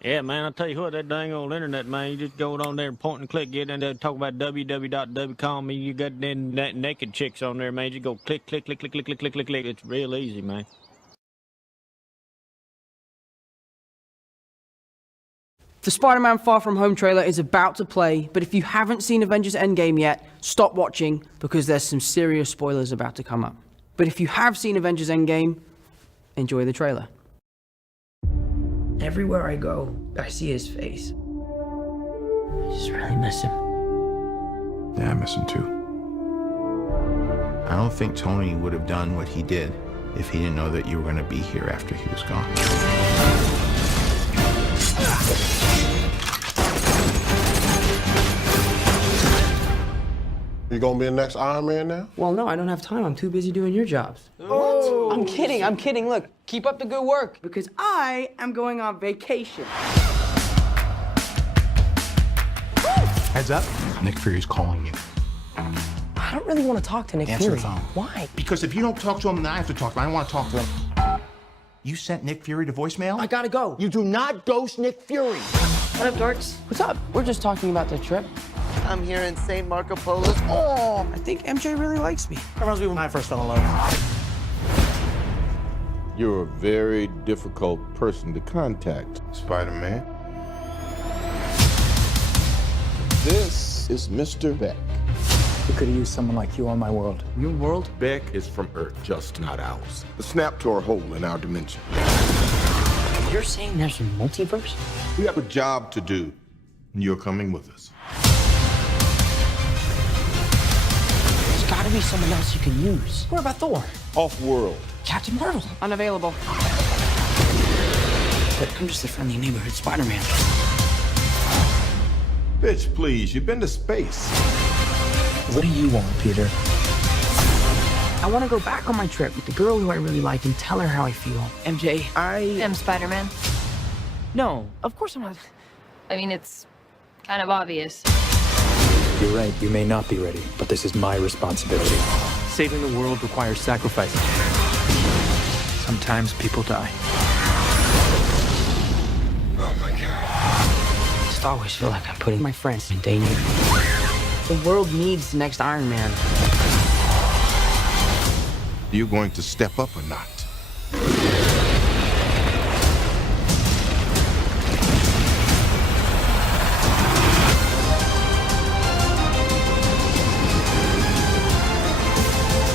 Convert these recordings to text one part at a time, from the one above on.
Yeah, man, I'll tell you what, that dang old internet, man, you just go on there and point and click, get in there, talk about www.wcom, and you got them naked chicks on there, man. You just go click, click, click, click, click, click, click, click, click. It's real easy, man. The Spider-Man Far From Home trailer is about to play, but if you haven't seen Avengers Endgame yet, stop watching because there's some serious spoilers about to come up. But if you have seen Avengers Endgame, enjoy the trailer. Everywhere I go, I see his face. I just really miss him. Yeah, I miss him too. I don't think Tony would have done what he did if he didn't know that you were going to be here after he was gone. You gonna be the next Iron Man now? Well, no, I don't have time. I'm too busy doing your jobs. What? I'm kidding. Look, keep up the good work because I am going on vacation. Heads up, Nick Fury's calling you. I don't really want to talk to Nick Answer Fury. the phone. Why? Because if you don't talk to him, then I have to talk to him. I don't want to talk to him. You sent Nick Fury to voicemail? I gotta go. You do not ghost Nick Fury. What up, dorks? What's up? We're just talking about the trip. I'm here in St. Marco Polo's. Oh, I think MJ really likes me. That reminds me when I first fell in love. You're a very difficult person to contact, Spider-Man. This is Mr. Beck. We could have used someone like you on my world. Your world? Beck is from Earth, just not ours. The snap tore a hole in our dimension. You're saying there's a multiverse? We have a job to do, and you're coming with us. There's gotta be someone else you can use. What about Thor? Off-world. Captain Marvel? Unavailable. But I'm just a friendly neighborhood Spider-Man. Bitch, please, you've been to space. What do you want, Peter? I want to go back on my trip with the girl who I really like and tell her how I feel. MJ, I am Spider-Man. No, of course I'm not. I mean, it's kind of obvious. You're right, you may not be ready, but this is my responsibility. Saving the world requires sacrifice. Sometimes people die. Oh my God. I just always feel like I'm putting my friends in danger. The world needs the next Iron Man. You going to step up or not?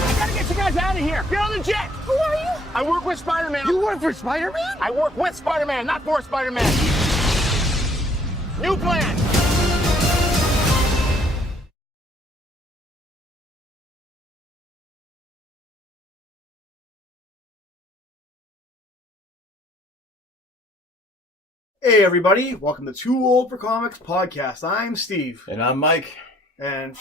I gotta get you guys out of here. Get on the jet. Who are you? I work with Spider-Man. You work for Spider-Man? I work with Spider-Man, not for Spider-Man. New plan. Hey everybody, welcome to Too Old for Comics podcast. I'm Steve. And I'm Mike. And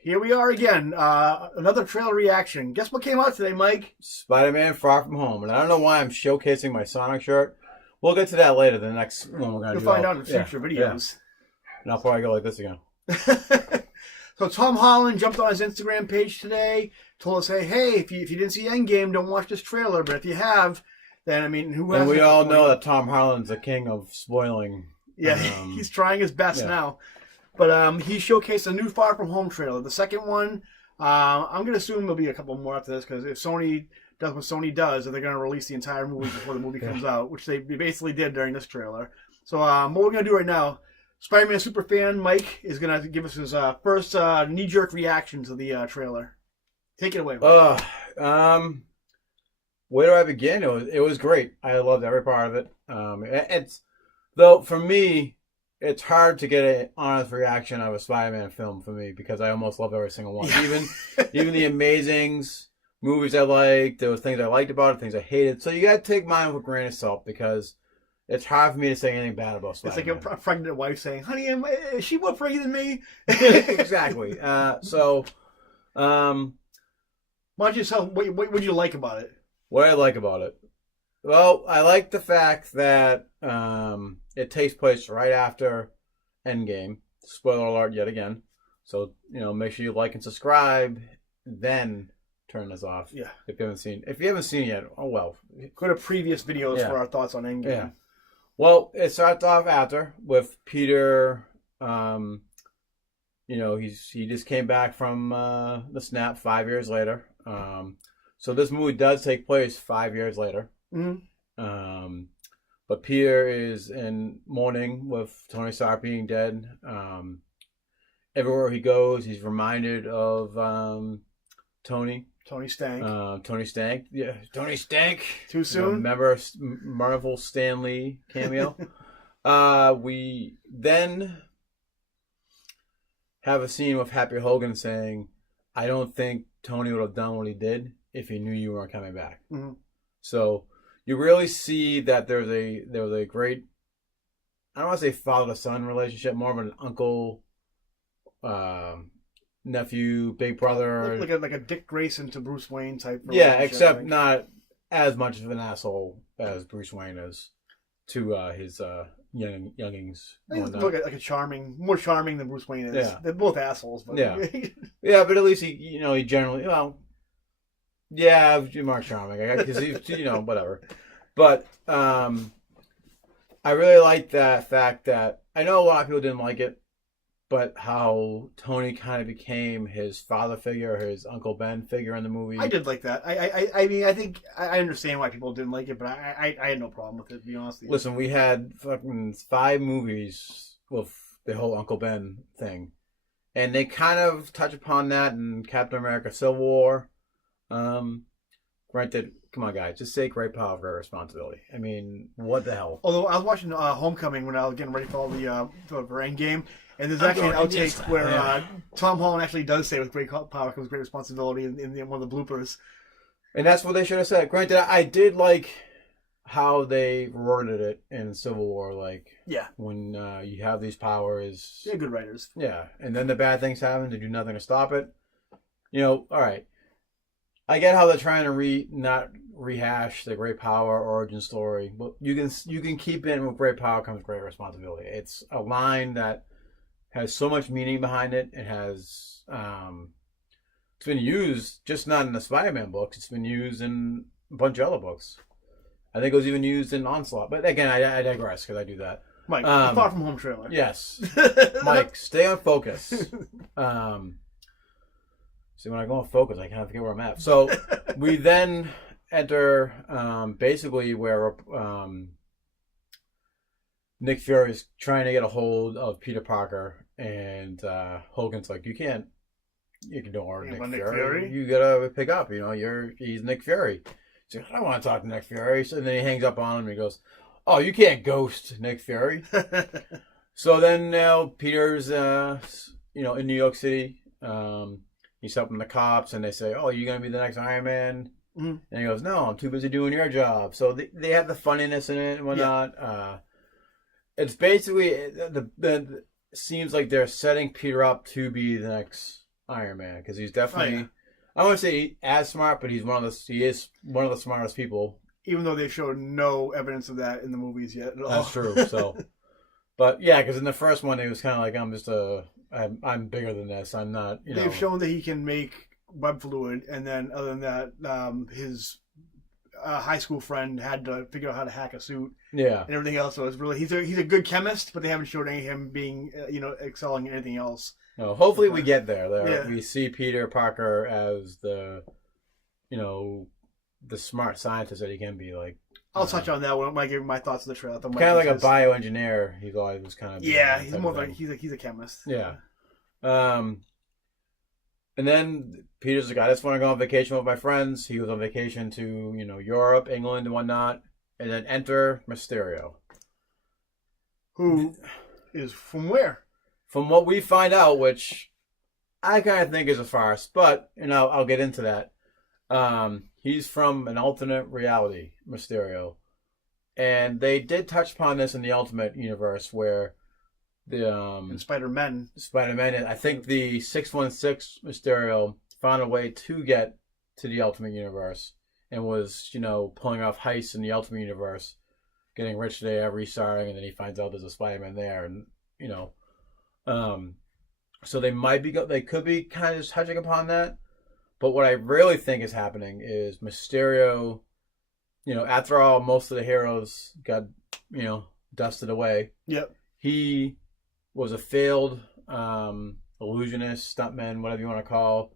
here we are again, another trailer reaction. Guess what came out today, Mike? Spider-Man Far From Home. And I don't know why I'm showcasing my Sonic shirt. We'll get to that later, the next one we're going to do. You'll find out in future videos. Yeah. And I'll probably go like this again. So Tom Holland jumped on his Instagram page today, told us, hey, if you didn't see Endgame, don't watch this trailer. But if you have, then, I mean, who has? And we all know that Tom Holland's the king of spoiling. Yeah, he's trying his best now. But he showcased a new Far From Home trailer. The second one, I'm going to assume there'll be a couple more after this, because if Sony does what Sony does, they're going to release the entire movie before the movie comes out, which they basically did during this trailer. So what we're going to do right now, Spider-Man superfan Mike is going to give us his first knee-jerk reaction to the trailer. Take it away, Mike. Where do I begin? It was great. I loved every part of it. It's though for me, it's hard to get an honest reaction of a Spider-Man film for me because I almost love every single one. Even the Amazings movies I liked, there was things I liked about it, things I hated. So you got to take mine with a grain of salt because it's hard for me to say anything bad about Spider-Man. It's like a pregnant wife saying, "Honey, is she more pretty than me?" Exactly. Why don't you tell what would you like about it? What I like about it? Well, I like the fact that it takes place right after Endgame. Spoiler alert yet again. So, make sure you like and subscribe, then turn this off. Yeah. If you haven't seen it yet, oh well. Go to previous videos for our thoughts on Endgame. Yeah. Well, it starts off after with Peter. He just came back from the snap 5 years later. So this movie does take place 5 years later. Mm-hmm. But Peter is in mourning with Tony Stark being dead. Everywhere he goes, he's reminded of Tony. Tony Stank. Tony Stank. Yeah, Tony Stank. Too soon? Remember Marvel Stan Lee cameo? We then have a scene with Happy Hogan saying, I don't think Tony would have done what he did if he knew you weren't coming back. Mm-hmm. So you really see that there was a great, I don't want to say father-to-son relationship, more of an uncle, nephew, big brother. Like a Dick Grayson to Bruce Wayne type Yeah, relationship, except not as much of an asshole as Bruce Wayne is to his youngings. I think it's like a charming, more charming than Bruce Wayne is. Yeah. They're both assholes, but yeah, yeah, but at least he generally, more charming because he's whatever. But I really like that fact that I know a lot of people didn't like it, but how Tony kind of became his father figure, his Uncle Ben figure in the movie. I did like that. I mean, I think I understand why people didn't like it, but I had no problem with it, to be honest with you. Listen, we had fucking 5 movies with the whole Uncle Ben thing, and they kind of touch upon that in Captain America: Civil War. Granted, come on, guys, just say great power, great responsibility. I mean, what the hell? Although I was watching Homecoming when I was getting ready for all for Endgame, and there's actually an outtake where Tom Holland actually does say, "With great power comes great responsibility," in one of the bloopers. And that's what they should have said. Granted, I did like how they worded it in Civil War, like when you have these powers, they're good writers. Yeah, and then the bad things happen, they do nothing to stop it. All right. I get how they're trying to not rehash the great power origin story, but you can keep in with great power comes great responsibility. It's a line that has so much meaning behind it. It has it's been used just not in the Spider-Man books. It's been used in a bunch of other books. I think it was even used in Onslaught. But again, I digress because I do that. Mike, Far From Home trailer. Yes, Mike, stay on focus. See, when I go on focus, I kind of forget where I'm at. So we then enter basically where Nick Fury is trying to get a hold of Peter Parker, and Hogan's like, you can't ignore Nick Fury. You gotta pick up. He's Nick Fury. He's like, I don't want to talk to Nick Fury. So then he hangs up on him and he goes, oh, you can't ghost Nick Fury. So then now Peter's in New York City. He's helping the cops, and they say, "Oh, you're gonna be the next Iron Man?" Mm-hmm. And he goes, "No, I'm too busy doing your job." So they have the funniness in it and whatnot. Yeah. It's basically the seems like they're setting Peter up to be the next Iron Man because he's definitely I wouldn't say as smart, but he is one of the smartest people. Even though they showed no evidence of that in the movies yet at all. That's true. So, but yeah, because in the first one, he was kind of like, I'm bigger than this. I'm not. They've shown that he can make web fluid, and then other than that, his high school friend had to figure out how to hack a suit. Yeah, and everything else. So it's really he's a good chemist, but they haven't showed any of him being excelling in anything else. No, hopefully we get there. Yeah. We see Peter Parker as the smart scientist that he can be. Like, I'll touch on that when I give my thoughts on the trailer. Kind of like a bioengineer. He's always kind of he's more like he's a chemist. Yeah. And then Peter's like, I just want to go on vacation with my friends. He was on vacation to Europe, England, and whatnot. And then enter Mysterio, who is from where? From what we find out, which I kind of think is a farce, but I'll get into that. He's from an alternate reality, Mysterio. And they did touch upon this in the Ultimate Universe where the Spider-Man, I think the 616 Mysterio found a way to get to the Ultimate Universe and was, pulling off heists in the Ultimate Universe, getting rich today, restarting, and then he finds out there's a Spider-Man there, and so they could be kind of just touching upon that. But what I really think is happening is Mysterio, after all, most of the heroes got, dusted away. Yep. He was a failed illusionist, stuntman, whatever you want to call,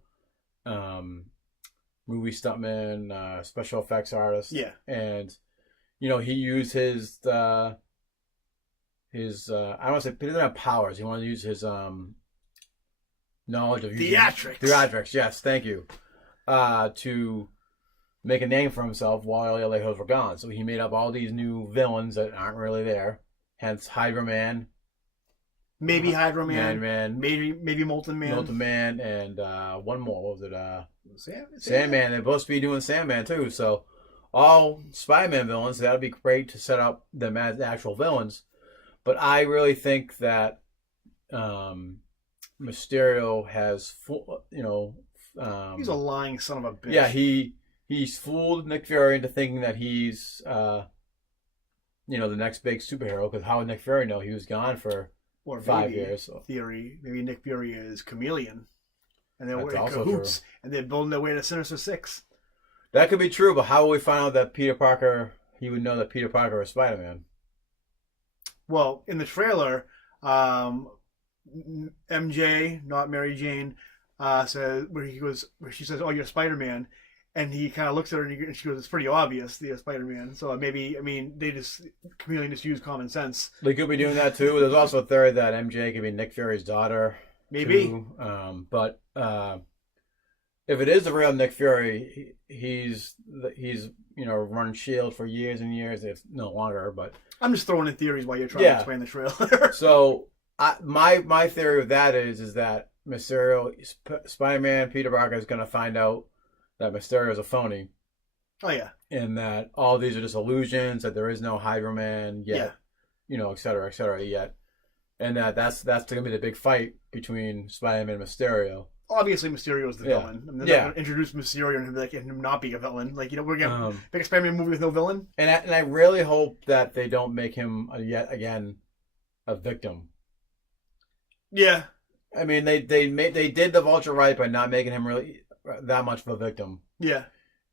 movie stuntman, special effects artist. Yeah. And he used his I don't want to say he doesn't have powers. He wanted to use his knowledge of theatrics. Yes, thank you. To make a name for himself while the LA Hills were gone. So he made up all these new villains that aren't really there. Hence Hydra Man. Maybe Hydra Man. Man. Maybe Molten Man. Molten Man and one more. What was it? Sandman. They're supposed to be doing Sandman too. So all Spider-Man villains, that'd be great to set up them as actual villains. But I really think that Mysterio has he's a lying son of a bitch. Yeah, he's fooled Nick Fury into thinking that he's the next big superhero, because how would Nick Fury know? He was gone for 5 years. So. Theory, maybe Nick Fury is Chameleon, and they're in also cahoots, true. and they're building their way to Sinister Six. That could be true, but how will we find out that Peter Parker? He would know that Peter Parker is Spider-Man. Well, in the trailer, MJ, not Mary Jane, says where she says, "Oh, you're Spider-Man," and he kind of looks at her and she goes, "It's pretty obvious, you're Spider-Man." So maybe, Chameleon just used common sense. They could be doing that too. There's also a theory that MJ could be Nick Fury's daughter. Maybe. Too. But if it is the real Nick Fury, he's run S.H.I.E.L.D. for years and years. It's no longer, but I'm just throwing in theories while you're trying to explain the trailer. So my theory of that is that Mysterio, Spider-Man, Peter Parker is going to find out that Mysterio is a phony. Oh yeah. And that all these are just illusions, that there is no Hydra Man yet, et cetera yet. And that's going to be the big fight between Spider-Man and Mysterio. Obviously, Mysterio is the villain. I mean, they're not going to introduce Mysterio and him not be a villain. We're going to make a Spider-Man movie with no villain. And I really hope that they don't make him yet again a victim. Yeah. I mean, they did the Vulture right by not making him really that much of a victim. Yeah.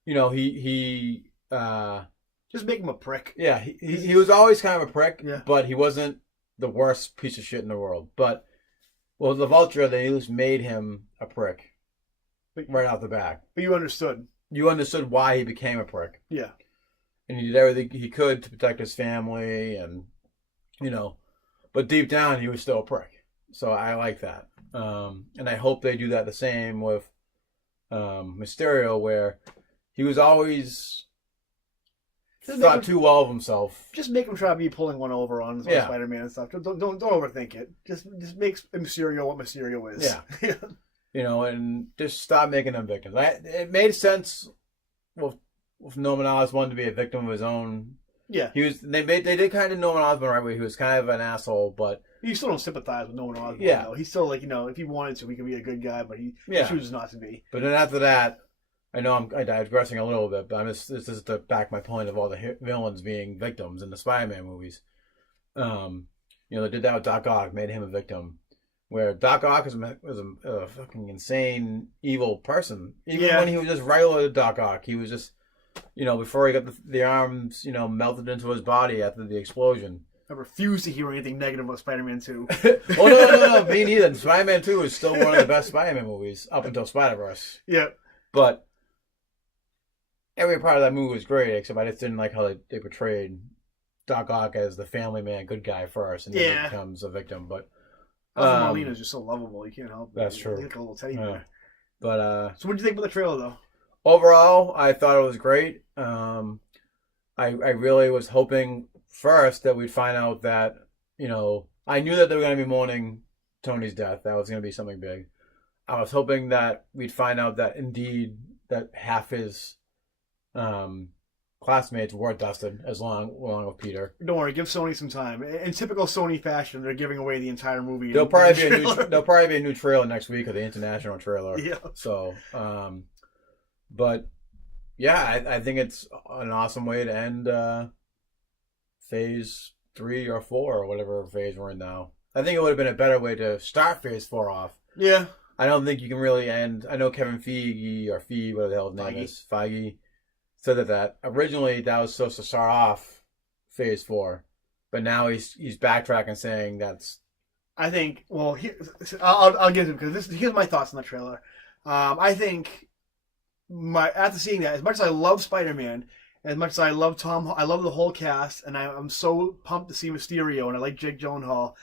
He just make him a prick. Yeah, he was always kind of a prick, yeah. But he wasn't the worst piece of shit in the world. But the Vulture, they at least made him a prick right out the back. But you understood. You understood why he became a prick. Yeah. And he did everything he could to protect his family, and but deep down he was still a prick. So I like that. And I hope they do that the same with Mysterio, where he was always thought too well of himself. Just make him try to be pulling one over on Spider-Man and stuff. Don't overthink it. Just make Mysterio what Mysterio is. Yeah. And just stop making them victims. It made sense with Norman Osborn to be a victim of his own. Yeah. They did kind of Norman Osborn right where he was kind of an asshole, but you still don't sympathize with Norman Osborn. Yeah. Though. He's still if he wanted to, he could be a good guy, but he chooses not to be. But then after that, I know I'm digressing a little bit, but this is to back my point of all the villains being victims in the Spider-Man movies. They did that with Doc Ock, made him a victim, where Doc Ock was a fucking insane, evil person. Even when he was just regular Doc Ock, he was just, before he got the arms, melted into his body after the explosion. I refuse to hear anything negative about Spider-Man 2. Oh, no, me neither. Spider-Man 2 is still one of the best Spider-Man movies up until Spider-Verse. Yeah. But every part of that movie was great, except I just didn't like how they portrayed Doc Ock as the family man, good guy first, and then he becomes a victim. But Alfred is just so lovable, you can't help it. That's true. He's like a little teddy bear. But so what did you think about the trailer, though? Overall, I thought it was great. I really was hoping first that we'd find out that, I knew that they were going to be mourning Tony's death. That was going to be something big. I was hoping that we'd find out that indeed that half his classmates were dusted along with Peter. Don't worry, give Sony some time. In typical Sony fashion, they're giving away the entire movie. There'll probably be a new trailer next week, or the international trailer. Yeah. So, but yeah, I think it's an awesome way to end phase 3 or 4 or whatever phase we're in now. I think it would have been a better way to start phase 4 off. Yeah. I don't think you can really end. I know Kevin Feige or Feige, whatever the hell his name is, Feige, said that originally that was supposed to start off phase 4, but now he's backtracking, saying that's. I think. Well, I'll get to it because here's my thoughts on the trailer. I think after seeing that, as much as I love Spider-Man, as much as I love Tom, I love the whole cast, and I'm so pumped to see Mysterio, and I like Jake Gyllenhaal.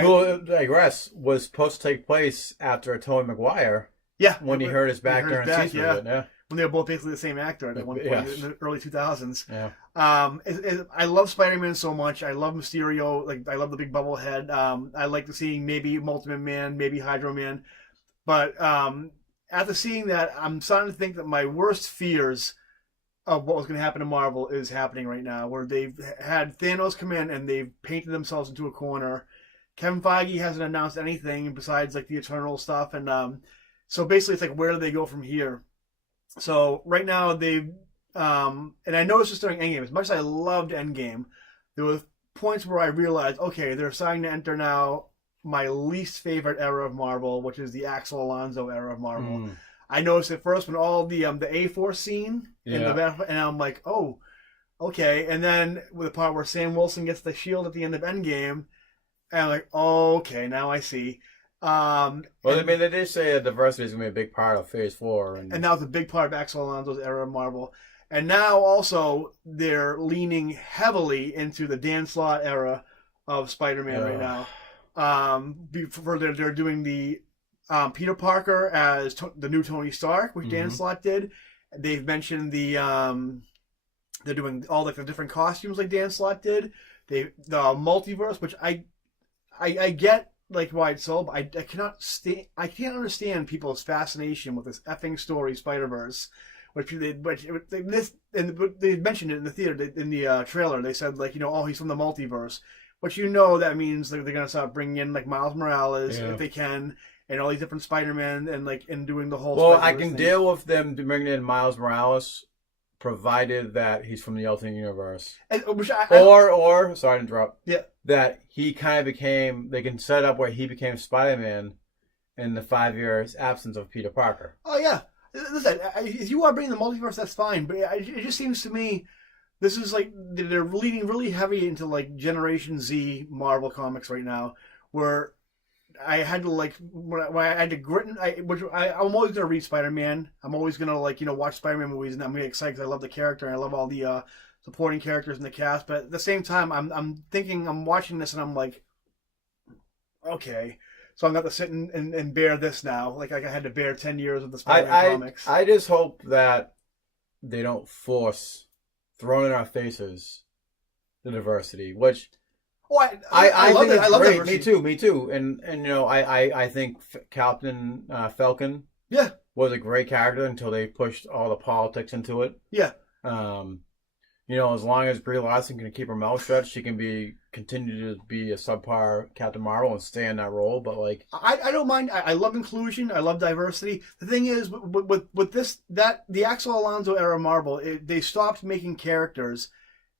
Who, I digress, was supposed to take place after Tobey Maguire. Yeah, when he hurt his back during season. Yeah. When they were both basically the same actor at one point in the early 2000s. Yeah. I love Spider-Man so much. I love Mysterio. Like, I love the big bubble head. I like seeing maybe Ultimate Man, maybe Hydro Man. But after seeing that, I'm starting to think that my worst fears of what was going to happen to Marvel is happening right now, where they've had Thanos come in and they've painted themselves into a corner. Kevin Feige hasn't announced anything besides like the Eternal stuff, and so basically it's like, where do they go from here? So right now they've and I noticed this during Endgame. As much as I loved Endgame, there were points where I realized, okay, they're starting to enter now my least favorite era of Marvel, which is the Axel Alonso era of Marvel. I noticed it first when all the A-Force scene in the battle, and I'm like, oh, okay. And then with the part where Sam Wilson gets the shield at the end of Endgame, and I'm like, oh, okay, now I see. Well, I mean, they did say that diversity is going to be a big part of Phase 4. And now it's a big part of Axel Alonso's era of Marvel. And now also they're leaning heavily into the Dan Slott era of Spider-Man right now. They're doing the Peter Parker as the new Tony Stark, which Dan Slott did. They've mentioned they're doing all like the different costumes like Dan Slott did. The multiverse, which I get like why it's so, but I can't understand people's fascination with this effing story Spider-Verse, which they mentioned it in the theater in the trailer. They said like, oh, he's from the multiverse, but that means they're gonna start bringing in like Miles Morales if they can, and all these different Spider-Man and doing the whole. Well, I can deal with them bringing in Miles Morales, provided that he's from the alternate universe, or sorry to interrupt. Yeah. That he kind of became. They can set up where he became Spider-Man in the 5 years absence of Peter Parker. Oh yeah, listen. If you want to bring the multiverse, that's fine. But it just seems to me, this is like they're leaning really heavy into like Generation Z Marvel comics right now, where I had to like when I had to grit. I'm always gonna read Spider-Man. I'm always gonna watch Spider-Man movies, and I'm really excited because I love the character and I love all the supporting characters in the cast. But at the same time, I'm thinking, I'm watching this and I'm like, okay, so I'm gonna have to sit and bear this now. Like I had to bear 10 years of the Spider-Man comics. I just hope that they don't force thrown in our faces the diversity, which. Oh, I love it. I love it. Me too. And I think Captain Falcon was a great character until they pushed all the politics into it. Yeah. As long as Brie Larson can keep her mouth shut, she can continue to be a subpar Captain Marvel and stay in that role. But I don't mind. I love inclusion. I love diversity. The thing is, with the Axel Alonso era Marvel, they stopped making characters.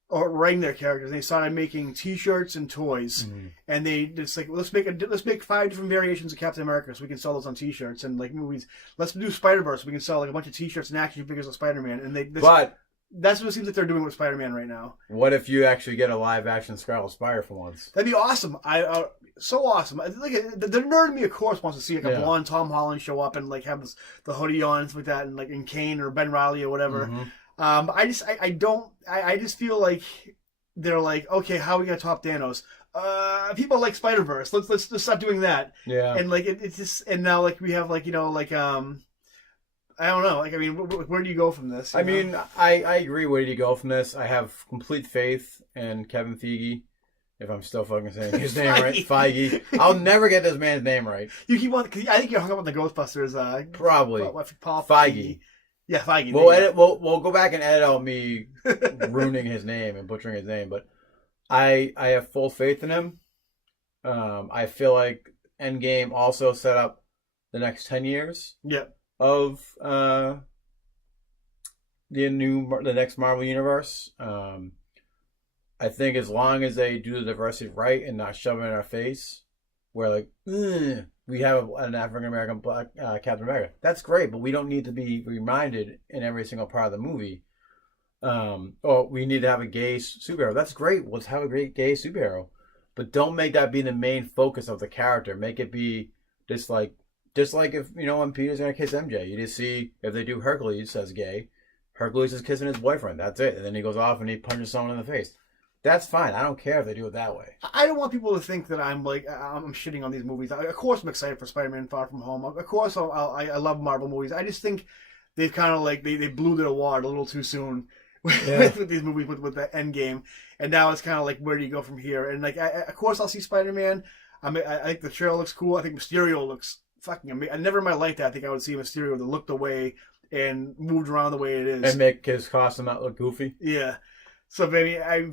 Or writing their characters, they started making T-shirts and toys, and they just like let's make 5 different variations of Captain America so we can sell those on T-shirts and like movies. Let's do Spider-Verse so we can sell like a bunch of T-shirts and action figures of Spider-Man. And that's what it seems like they're doing with Spider-Man right now. What if you actually get a live-action Scarlet Spider for once? That'd be awesome. So awesome. Like the nerd in me, of course, wants to see like a blonde Tom Holland show up and like have the hoodie on and stuff like that, and like in Kane or Ben Reilly or whatever. I just feel like they're like, okay, how are we gonna top Thanos? People like Spider-Verse. Let's just stop doing that. Yeah. And like it's just, and now like we have like I don't know. Like I mean, where do you go from this? I mean, I agree. Where do you go from this? I have complete faith in Kevin Feige. If I'm still fucking saying his name right, Feige. I'll never get this man's name right. You keep on. Cause I think you're hung up on the Ghostbusters. Probably. Paul Feige. Yeah, Feige. We'll go back and edit out me ruining his name and butchering his name, but I have full faith in him. I feel like Endgame also set up the next 10 years. Of the next Marvel universe. I think as long as they do the diversity right and not shove it in our face, where like we have an African American black Captain America. That's great, but we don't need to be reminded in every single part of the movie. oh, we need to have a gay superhero. That's great. Let's have a great gay superhero. But don't make that be the main focus of the character. Make it be just like if, when Peter's going to kiss MJ. You just see, if they do Hercules as gay, Hercules is kissing his boyfriend. That's it. And then he goes off and he punches someone in the face. That's fine. I don't care if they do it that way. I don't want people to think that I'm shitting on these movies. Of course, I'm excited for Spider-Man: Far From Home. Of course, I love Marvel movies. I just think they've kind of they blew their wad a little too soon with these movies with the Endgame, and now it's kind of like, where do you go from here? And of course, I'll see Spider-Man. I think the trailer looks cool. I think Mysterio looks fucking amazing. I never in my life I think I would see Mysterio that looked the way and moved around the way it is, and make his costume not look goofy. Yeah. So maybe I'm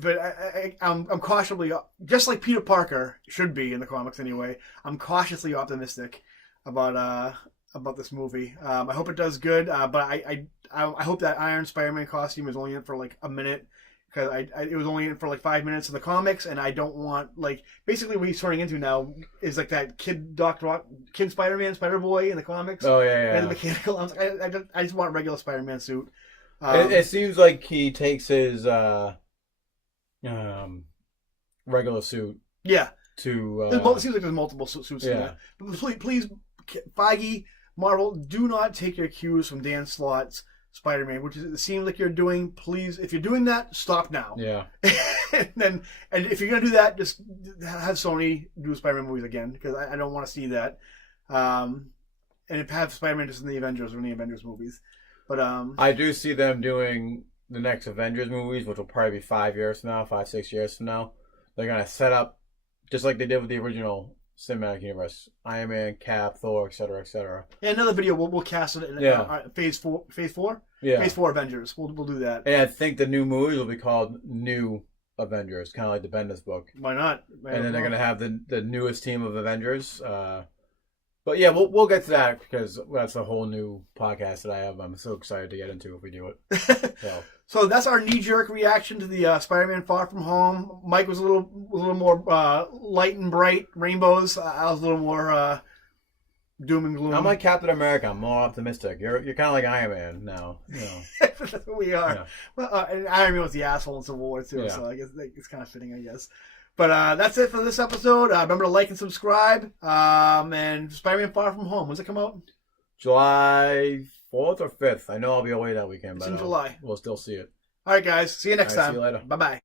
cautiously, just like Peter Parker should be in the comics anyway. I'm cautiously optimistic about this movie. I hope it does good. But I hope that Iron Spider-Man costume is only in for like a minute, because it was only in for like 5 minutes in the comics, and I don't want, basically what he's turning into now is like that kid kid Spider-Man, Spider-Boy in the comics. Oh yeah. And the mechanical. I just want a regular Spider-Man suit. It seems like he takes his regular suit. Yeah. To it seems like there's multiple suits in that. But please, Feige, Marvel, do not take your cues from Dan Slott's Spider-Man, which it seems like you're doing. Please, if you're doing that, stop now. Yeah. and if you're gonna do that, just have Sony do Spider-Man movies again, because I don't want to see that. And have Spider-Man just in the Avengers or in the Avengers movies. But I do see them doing the next Avengers movies, which will probably be 5 years from now, 5-6 years from now. They're gonna set up just like they did with the original cinematic universe: Iron Man, Cap, Thor, etc., etc. Yeah, another video. We'll cast it in Phase 4. Phase 4. Yeah. Phase 4 Avengers. We'll do that. And I think the new movies will be called New Avengers, kind of like the Bendis book. Why not? And then they're gonna have the newest team of Avengers. But yeah, we'll get to that, because that's a whole new podcast that I have. I'm so excited to get into if we do it. So that's our knee-jerk reaction to the Spider-Man: Far From Home. Mike was a little more light and bright, rainbows. I was a little more doom and gloom. I'm like Captain America. I'm more optimistic. You're kind of like Iron Man now. That's what we are. Yeah. Well, and Iron Man was the asshole in Civil War too, so I guess it's kind of fitting, I guess. But that's it for this episode. Remember to like and subscribe. And Spider-Man: Far From Home. When's it come out? July 4th or 5th. I know I'll be away that weekend. It's in July. We'll still see it. All right, guys. See you next time. See you later. Bye-bye.